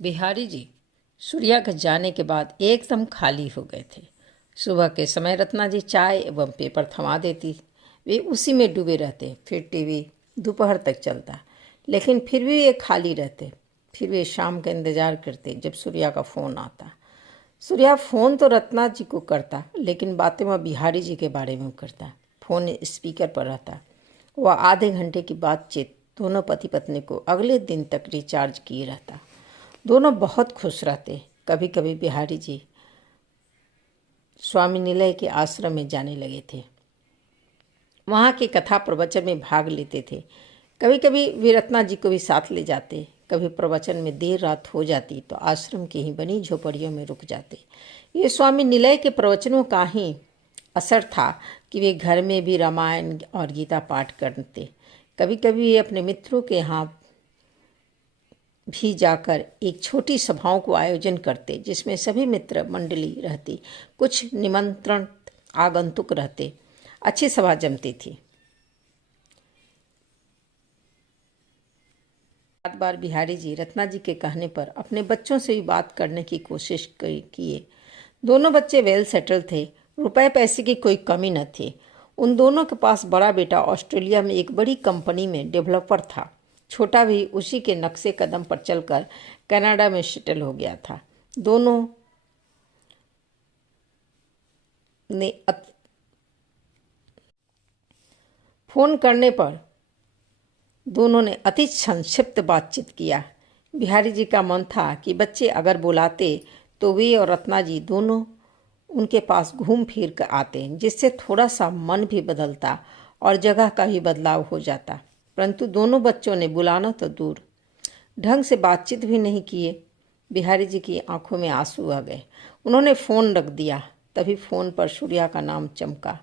बिहारी जी सूर्या के जाने के बाद एकदम खाली हो गए थे। सुबह के समय रत्ना जी चाय एवं पेपर थमा देती। वे उसी में डूबे रहते। फिर टीवी दोपहर तक चलता, लेकिन फिर भी वे खाली रहते। फिर वे शाम का इंतजार करते जब सूर्या का फ़ोन आता। सूर्या फ़ोन तो रत्ना जी को करता, लेकिन बातें वह बिहारी जी के बारे में करता। फ़ोन स्पीकर पर रहता। वह आधे घंटे की बातचीत दोनों पति पत्नी को अगले दिन तक रिचार्ज किए रहता। दोनों बहुत खुश रहते। कभी कभी बिहारी जी स्वामी निलय के आश्रम में जाने लगे थे। वहाँ के कथा प्रवचन में भाग लेते थे। कभी कभी वे रत्ना जी को भी साथ ले जाते। कभी प्रवचन में देर रात हो जाती तो आश्रम की ही बनी झोपड़ियों में रुक जाते। ये स्वामी निलय के प्रवचनों का ही असर था कि वे घर में भी रामायण और गीता पाठ करते। कभी कभी वे अपने मित्रों के यहाँ भी जाकर एक छोटी सभाओं को आयोजन करते, जिसमें सभी मित्र मंडली रहती, कुछ निमंत्रण आगंतुक रहते। अच्छी सभा जमती थी। बार बिहारी जी रत्ना जी के कहने पर अपने बच्चों से भी बात करने की कोशिश किए। दोनों बच्चे वेल सेटल थे। रुपए पैसे की कोई कमी न थी। उन दोनों के पास बड़ा बेटा ऑस्ट्रेलिया में एक बड़ी कंपनी में डेवलपर था। छोटा भी उसी के नक्शे कदम पर चलकर कनाडा में सेटल हो गया था। दोनों ने फोन करने पर दोनों ने अति संक्षिप्त बातचीत किया। बिहारी जी का मन था कि बच्चे अगर बुलाते तो वे और रत्ना जी दोनों उनके पास घूम फिर कर आते, जिससे थोड़ा सा मन भी बदलता और जगह का भी बदलाव हो जाता। परंतु दोनों बच्चों ने बुलाना तो दूर, ढंग से बातचीत भी नहीं किए। बिहारी जी की आंखों में आंसू आ गए। उन्होंने फ़ोन रख दिया। तभी फ़ोन पर सूर्या का नाम चमका।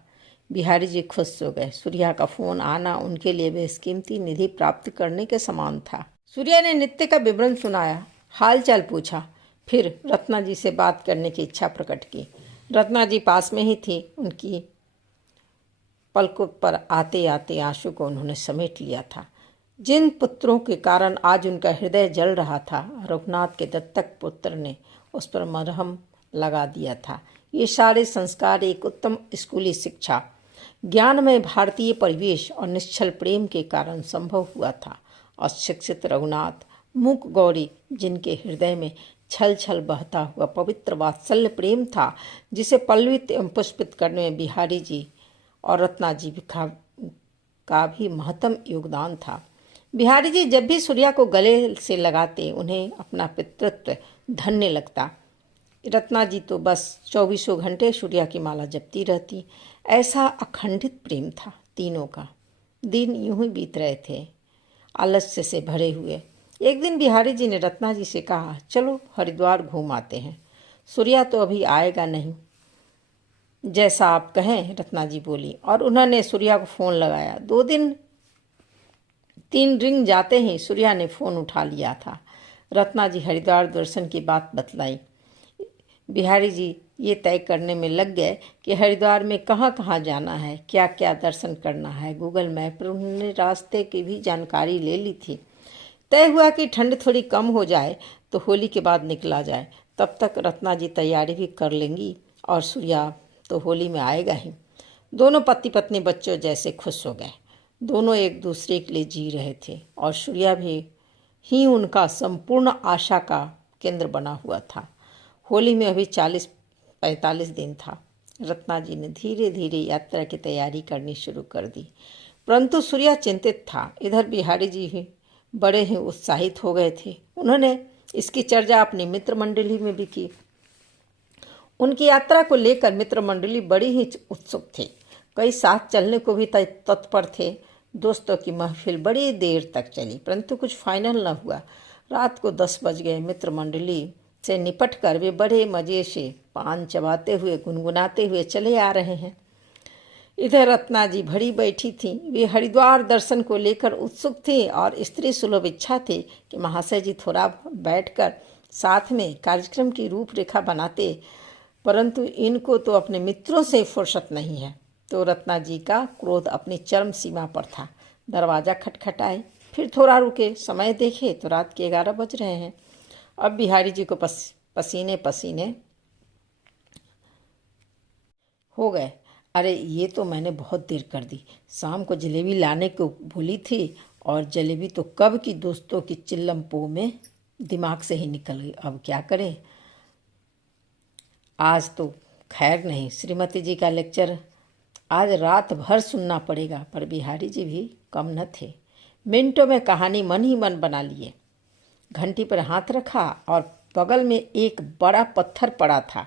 बिहारी जी खुश हो गए। सूर्या का फ़ोन आना उनके लिए बेशकीमती निधि प्राप्त करने के समान था। सूर्या ने नित्य का विवरण सुनाया, हाल चाल पूछा, फिर रत्ना जी से बात करने की इच्छा प्रकट की। रत्ना जी पास में ही थी। उनकी पलकों पर आते आते आंसू को उन्होंने समेट लिया था। जिन पुत्रों के कारण आज उनका हृदय जल रहा था, रघुनाथ के दत्तक पुत्र ने उस पर मरहम लगा दिया था। ये सारे संस्कार, एक उत्तम स्कूली शिक्षा, ज्ञानमय भारतीय परिवेश और निश्चल प्रेम के कारण संभव हुआ था। अशिक्षित रघुनाथ, मूक गौरी, जिनके हृदय में छल छल बहता हुआ पवित्र वात्सल्य प्रेम था, जिसे पल्लवित एवं पुष्पित करने में बिहारी जी और रत्ना जी का भी महत्तम योगदान था। बिहारी जी जब भी सूर्या को गले से लगाते, उन्हें अपना पितृत्व धन्य लगता। रत्ना जी तो बस 24 घंटे सूर्या की माला जपती रहती। ऐसा अखंडित प्रेम था तीनों का। दिन यूं ही बीत रहे थे, आलस्य से भरे हुए। एक दिन बिहारी जी ने रत्ना जी से कहा, चलो हरिद्वार घूम आते हैं। सूर्या तो अभी आएगा नहीं। जैसा आप कहें, रत्ना जी बोली, और उन्होंने सूर्या को फ़ोन लगाया। 2 दिन 3 रिंग जाते ही सूर्या ने फ़ोन उठा लिया था। रत्ना जी हरिद्वार दर्शन की बात बतलाई। बिहारी जी ये तय करने में लग गए कि हरिद्वार में कहाँ कहाँ जाना है, क्या क्या दर्शन करना है। गूगल मैप पर उन्होंने रास्ते की भी जानकारी ले ली थी। तय हुआ कि ठंड थोड़ी कम हो जाए तो होली के बाद निकला जाए। तब तक रत्ना जी तैयारी भी कर लेंगी और सूर्या तो होली में आएगा ही। दोनों पति पत्नी बच्चों जैसे खुश हो गए। दोनों एक दूसरे के लिए जी रहे थे और सूर्या भी ही उनका संपूर्ण आशा का केंद्र बना हुआ था। होली में अभी 40-45 दिन था। रत्ना जी ने धीरे धीरे यात्रा की तैयारी करनी शुरू कर दी, परंतु सूर्या चिंतित था। इधर बिहारी जी ही बड़े ही उत्साहित हो गए थे। उन्होंने इसकी चर्चा अपनी मित्र मंडली में भी की। उनकी यात्रा को लेकर मित्र मंडली बड़ी ही उत्सुक थे। कई साथ चलने को भी तत्पर थे। दोस्तों की महफिल बड़ी देर तक चली, परंतु कुछ फाइनल न हुआ। रात को 10 बज गए। मित्र मंडली से निपट कर वे बड़े मज़े से पान चबाते हुए गुनगुनाते हुए चले आ रहे हैं। इधर रत्ना जी भरी बैठी थी। वे हरिद्वार दर्शन को लेकर उत्सुक थी और स्त्री सुलभ इच्छा थी कि महाशय जी थोड़ा बैठकर साथ में कार्यक्रम की रूपरेखा बनाते, परंतु इनको तो अपने मित्रों से फुर्सत नहीं है। तो रत्ना जी का क्रोध अपनी चरम सीमा पर था। दरवाज़ा खटखटाए, फिर थोड़ा रुके, समय देखे तो रात के 11 बज रहे हैं। अब बिहारी जी को पसीने पसीने हो गए। अरे ये तो मैंने बहुत देर कर दी। शाम को जलेबी लाने को भूली थी और जलेबी तो कब की दोस्तों की चिल्लम पो में दिमाग से ही निकल गई। अब क्या करें, आज तो खैर नहीं, श्रीमती जी का लेक्चर आज रात भर सुनना पड़ेगा। पर बिहारी जी भी कम न थे। मिनटों में कहानी मन ही मन बना लिए। घंटी पर हाथ रखा और बगल में एक बड़ा पत्थर पड़ा था,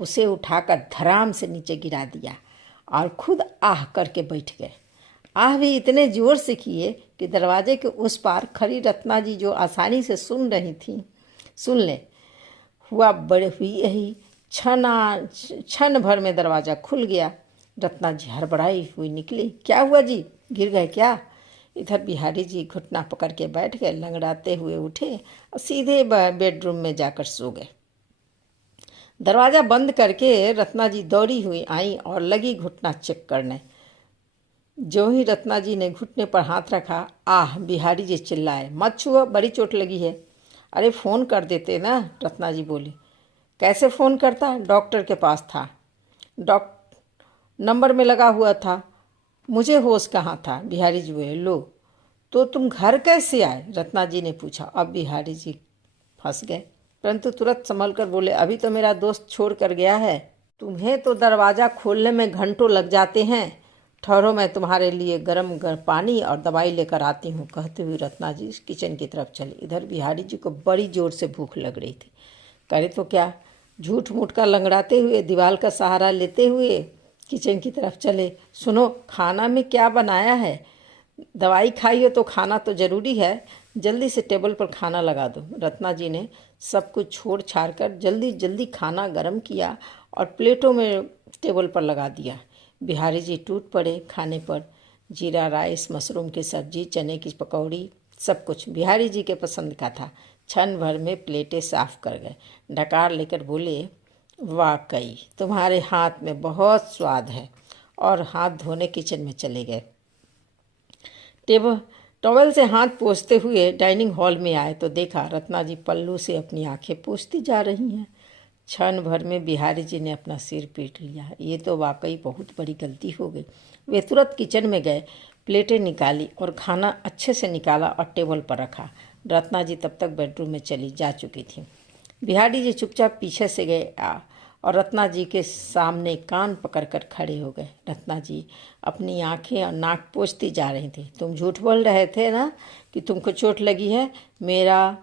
उसे उठाकर धड़ाम से नीचे गिरा दिया और खुद आह करके बैठ गए। आह भी इतने जोर से किए कि दरवाजे के उस पार खड़ी रत्ना जी, जो आसानी से सुन रही थी, सुन ले। हुआ बड़े हुई यही क्षण भर में दरवाज़ा खुल गया। रत्ना जी हड़बड़ाई हुई निकली। क्या हुआ जी, गिर गए क्या? इधर बिहारी जी घुटना पकड़ के बैठ गए, लंगड़ाते हुए उठे और सीधे बेडरूम में जाकर सो गए। दरवाज़ा बंद करके रत्ना जी दौड़ी हुई आई और लगी घुटना चेक करने। जो ही रत्ना जी ने घुटने पर हाथ रखा, आह, बिहारी जी चिल्लाए, मत छुओ, बड़ी चोट लगी है। अरे फ़ोन कर देते ना, रत्ना जी बोली। कैसे फ़ोन करता? डॉक्टर के पास था, नंबर में लगा हुआ था, मुझे होश कहाँ था? बिहारी जी बोले। लो, तो तुम घर कैसे आए? रत्ना जी ने पूछा। अब बिहारी जी फंस गए, परंतु तुरंत संभल कर बोले, अभी तो मेरा दोस्त छोड़ कर गया है। तुम्हें तो दरवाज़ा खोलने में घंटों लग जाते हैं। ठहरो, मैं तुम्हारे लिए गर्म पानी और दवाई लेकर आती हूँ। कहते हुए रत्ना जी किचन की तरफ चली। इधर बिहारी जी को बड़ी जोर से भूख लग रही थी। करे तो क्या, झूठ मूठ का लंगड़ाते हुए, दीवार का सहारा लेते हुए किचन की तरफ चले। सुनो, खाना में क्या बनाया है? दवाई खाई हो तो खाना तो ज़रूरी है। जल्दी से टेबल पर खाना लगा दो। रत्ना जी ने सब कुछ छोड़ छाड़ कर जल्दी जल्दी खाना गर्म किया और प्लेटों में टेबल पर लगा दिया। बिहारी जी टूट पड़े खाने पर। जीरा राइस, मशरूम की सब्जी, चने की पकौड़ी, सब कुछ बिहारी जी के पसंद का था। क्षण भर में प्लेटें साफ कर गए। डकार लेकर बोले, वाकई तुम्हारे हाथ में बहुत स्वाद है। और हाथ धोने किचन में चले गए। टॉवेल से हाथ पोंछते हुए डाइनिंग हॉल में आए तो देखा रत्ना जी पल्लू से अपनी आंखें पोंछती जा रही हैं। क्षण भर में बिहारी जी ने अपना सिर पीट लिया। ये तो वाकई बहुत बड़ी गलती हो गई। वे तुरंत किचन में गए, प्लेटें निकाली और खाना अच्छे से निकाला और टेबल पर रखा। रत्ना जी तब तक बेडरूम में चली जा चुकी थी। बिहारी जी चुपचाप पीछे से गए और रत्ना जी के सामने कान पकड़कर खड़े हो गए। रत्ना जी अपनी आंखें और नाक पोंछती जा रही थी। तुम झूठ बोल रहे थे ना कि तुमको चोट लगी है? मेरा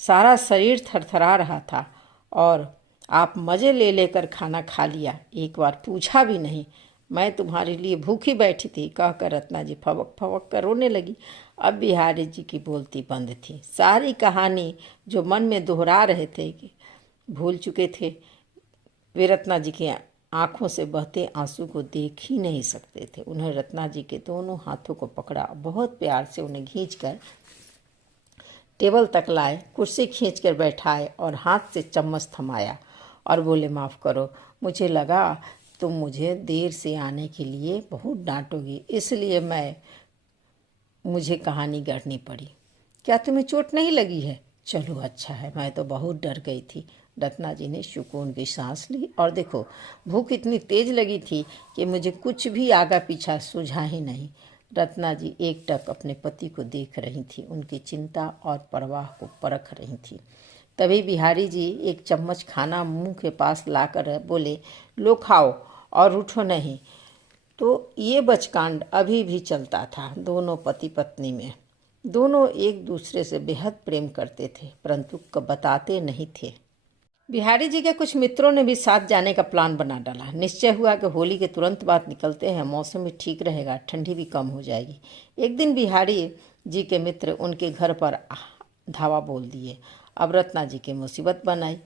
सारा शरीर थरथरा रहा था और आप मज़े ले लेकर खाना खा लिया, एक बार पूछा भी नहीं। मैं तुम्हारे लिए भूखी बैठी थी, कहकर रत्ना जी फवक फवक कर रोने लगी। अब बिहारी जी की बोलती बंद थी। सारी कहानी जो मन में दोहरा रहे थे कि भूल चुके थे। वे रत्ना जी के आंखों से बहते आंसू को देख ही नहीं सकते थे। उन्हें रत्ना जी के दोनों हाथों को पकड़ा, बहुत प्यार से उन्हें खींचकर टेबल तक लाए, कुर्सी खींचकर बैठाए और हाथ से चम्मच थमाया और बोले, माफ़ करो, मुझे लगा तुम मुझे देर से आने के लिए बहुत डांटोगी, इसलिए मुझे कहानी गढ़नी पड़ी। क्या तुम्हें चोट नहीं लगी है? चलो अच्छा है, मैं तो बहुत डर गई थी। रत्ना जी ने सुकून की सांस ली और देखो, भूख इतनी तेज लगी थी कि मुझे कुछ भी आगा पीछा सूझा ही नहीं। रत्ना जी एकटक अपने पति को देख रही थी, उनकी चिंता और परवाह को परख रही थी। तभी बिहारी जी एक चम्मच खाना मुंह के पास लाकर बोले, लो खाओ और उठो नहीं। तो ये बचकांड अभी भी चलता था दोनों पति पत्नी में। दोनों एक दूसरे से बेहद प्रेम करते थे, परंतु बताते नहीं थे। बिहारी जी के कुछ मित्रों ने भी साथ जाने का प्लान बना डाला। निश्चय हुआ कि होली के तुरंत बाद निकलते हैं, मौसम भी ठीक रहेगा, ठंडी भी कम हो जाएगी। एक दिन बिहारी जी के मित्र उनके घर पर धावा बोल दिए। अब रत्ना जी की मुसीबत बनाई,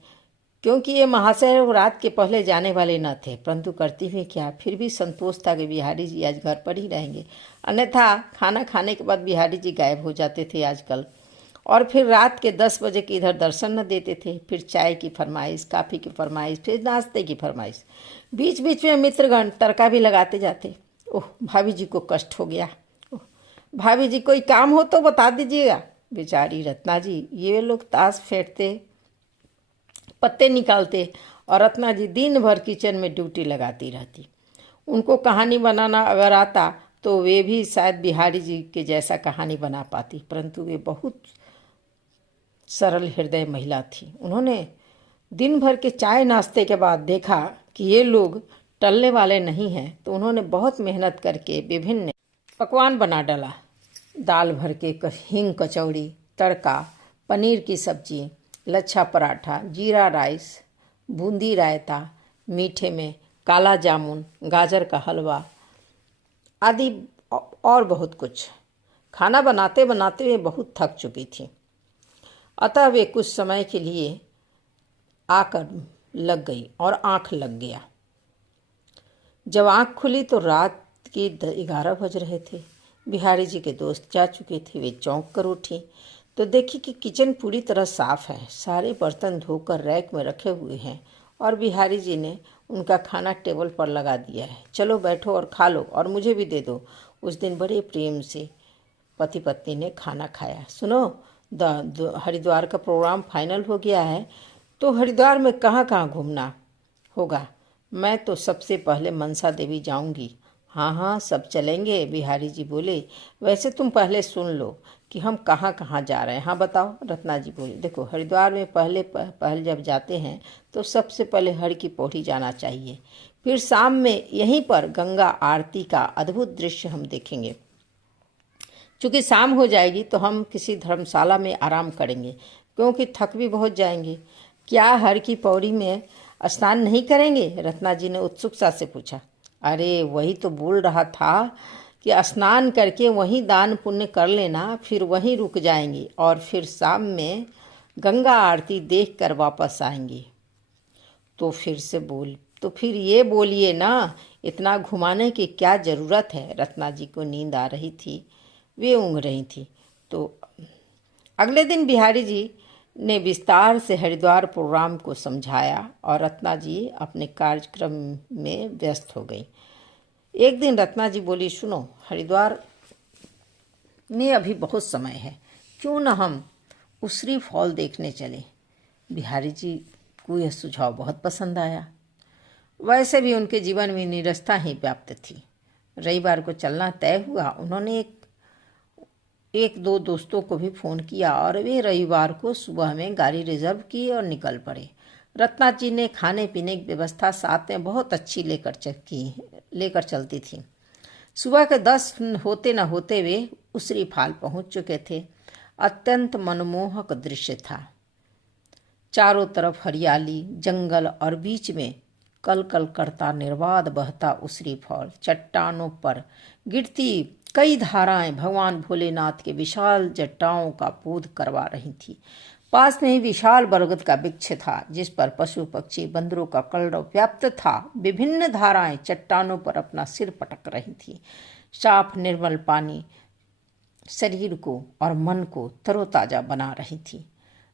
क्योंकि ये महाशय रात के पहले जाने वाले न थे, परंतु करती हुई क्या, फिर भी संतोष था कि बिहारी जी आज घर पर ही रहेंगे। अन्यथा खाना खाने के बाद बिहारी जी गायब हो जाते थे आजकल, और फिर रात के 10 बजे के इधर दर्शन न देते थे। फिर चाय की फरमाइश, काफ़ी की फरमाइश, फिर नाश्ते की फरमाइश। बीच बीच में मित्रगण तड़का भी लगाते जाते। ओह, भाभी जी को कष्ट हो गया। ओह, भाभी जी कोई काम हो तो बता दीजिएगा। बेचारी रत्ना जी, ये लोग ताश फेंटते, पत्ते निकालते और रत्ना जी दिन भर किचन में ड्यूटी लगाती रहती। उनको कहानी बनाना अगर आता तो वे भी शायद बिहारी जी के जैसा कहानी बना पाती, परंतु वे बहुत सरल हृदय महिला थी। उन्होंने दिन भर के चाय नाश्ते के बाद देखा कि ये लोग टलने वाले नहीं हैं, तो उन्होंने बहुत मेहनत करके विभिन्न पकवान बना डाला। दाल भर के हींग कचौड़ी, तड़का, पनीर की सब्जी, लच्छा पराठा, जीरा राइस, बूंदी रायता, मीठे में काला जामुन, गाजर का हलवा आदि और बहुत कुछ। खाना बनाते बनाते वे बहुत थक चुकी थी, अतः वे कुछ समय के लिए आकर लग गई और आंख लग गया। जब आंख खुली तो रात के 11 बज रहे थे। बिहारी जी के दोस्त जा चुके थे। वे चौंक कर उठी तो देखी कि किचन पूरी तरह साफ है, सारे बर्तन धोकर रैक में रखे हुए हैं और बिहारी जी ने उनका खाना टेबल पर लगा दिया है। चलो बैठो और खा लो और मुझे भी दे दो। उस दिन बड़े प्रेम से पति पत्नी ने खाना खाया। सुनो, हरिद्वार का प्रोग्राम फाइनल हो गया है, तो हरिद्वार में कहाँ कहाँ घूमना होगा? मैं तो सबसे पहले मनसा देवी जाऊंगी। हाँ हाँ, सब चलेंगे, बिहारी जी बोले। वैसे तुम पहले सुन लो कि हम कहाँ कहाँ जा रहे हैं। हाँ बताओ, रत्ना जी बोली। देखो, हरिद्वार में पहले जब जाते हैं तो सबसे पहले हर की पौड़ी जाना चाहिए। फिर शाम में यहीं पर गंगा आरती का अद्भुत दृश्य हम देखेंगे। चूँकि शाम हो जाएगी तो हम किसी धर्मशाला में आराम करेंगे, क्योंकि थक भी बहुत जाएंगे। क्या हर की पौड़ी में स्नान नहीं करेंगे? रत्ना जी ने उत्सुकता से पूछा। अरे वही तो बोल रहा था कि स्नान करके वहीं दान पुण्य कर लेना, फिर वहीं रुक जाएंगे और फिर शाम में गंगा आरती देख कर वापस आएंगे। तो फिर ये बोलिए ना, इतना घुमाने की क्या ज़रूरत है? रत्ना जी को नींद आ रही थी, वे ऊँघ रही थी। तो अगले दिन बिहारी जी ने विस्तार से हरिद्वार प्रोग्राम को समझाया और रत्ना जी अपने कार्यक्रम में व्यस्त हो गई। एक दिन रत्ना जी बोली, सुनो, हरिद्वार में अभी बहुत समय है, क्यों न हम उसरी फॉल देखने चलें? बिहारी जी को यह सुझाव बहुत पसंद आया। वैसे भी उनके जीवन में निरस्ता ही व्याप्त थी। रविवार को चलना तय हुआ। उन्होंने एक दो दोस्तों को भी फ़ोन किया और वे रविवार को सुबह में गाड़ी रिजर्व की और निकल पड़े। रत्ना जी ने खाने पीने की व्यवस्था साथ में बहुत अच्छी लेकर चलती थी। सुबह के 10 होते न होते वे उसरी फाल पहुंच चुके थे। अत्यंत मनमोहक दृश्य था। चारों तरफ हरियाली, जंगल और बीच में कल कल करता निर्बाध बहता उसरी फॉल। चट्टानों पर गिरती कई धाराएं भगवान भोलेनाथ के विशाल जटाओं का बोध करवा रही थी। पास में ही विशाल बरगद का वृक्ष था, जिस पर पशु पक्षी बंदरों का कलरव व्याप्त था। विभिन्न धाराएं चट्टानों पर अपना सिर पटक रही थी। साफ निर्मल पानी शरीर को और मन को तरोताजा बना रही थी।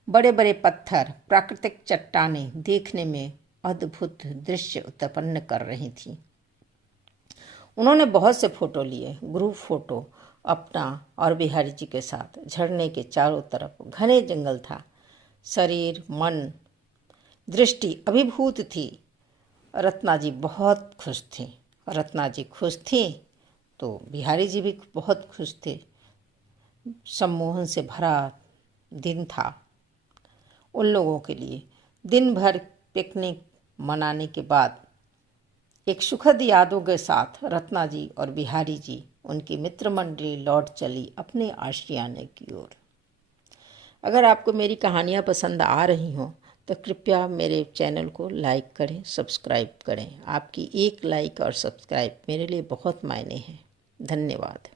बड़े बड़े पत्थर, प्राकृतिक चट्टानें देखने में अद्भुत दृश्य उत्पन्न कर रही थी। उन्होंने बहुत से फोटो लिए, ग्रुप फोटो अपना और बिहारी जी के साथ। झरने के चारों तरफ घने जंगल था। शरीर, मन, दृष्टि अभिभूत थी। रत्ना जी बहुत खुश थी। रत्ना जी खुश थी तो बिहारी जी भी बहुत खुश थे। सम्मोहन से भरा दिन था उन लोगों के लिए। दिन भर पिकनिक मनाने के बाद एक सुखद यादों के साथ रत्ना जी और बिहारी जी, उनकी मित्र मंडली लौट चली अपने आशियाने की ओर। अगर आपको मेरी कहानियाँ पसंद आ रही हों तो कृपया मेरे चैनल को लाइक करें, सब्सक्राइब करें। आपकी एक लाइक और सब्सक्राइब मेरे लिए बहुत मायने हैं। धन्यवाद।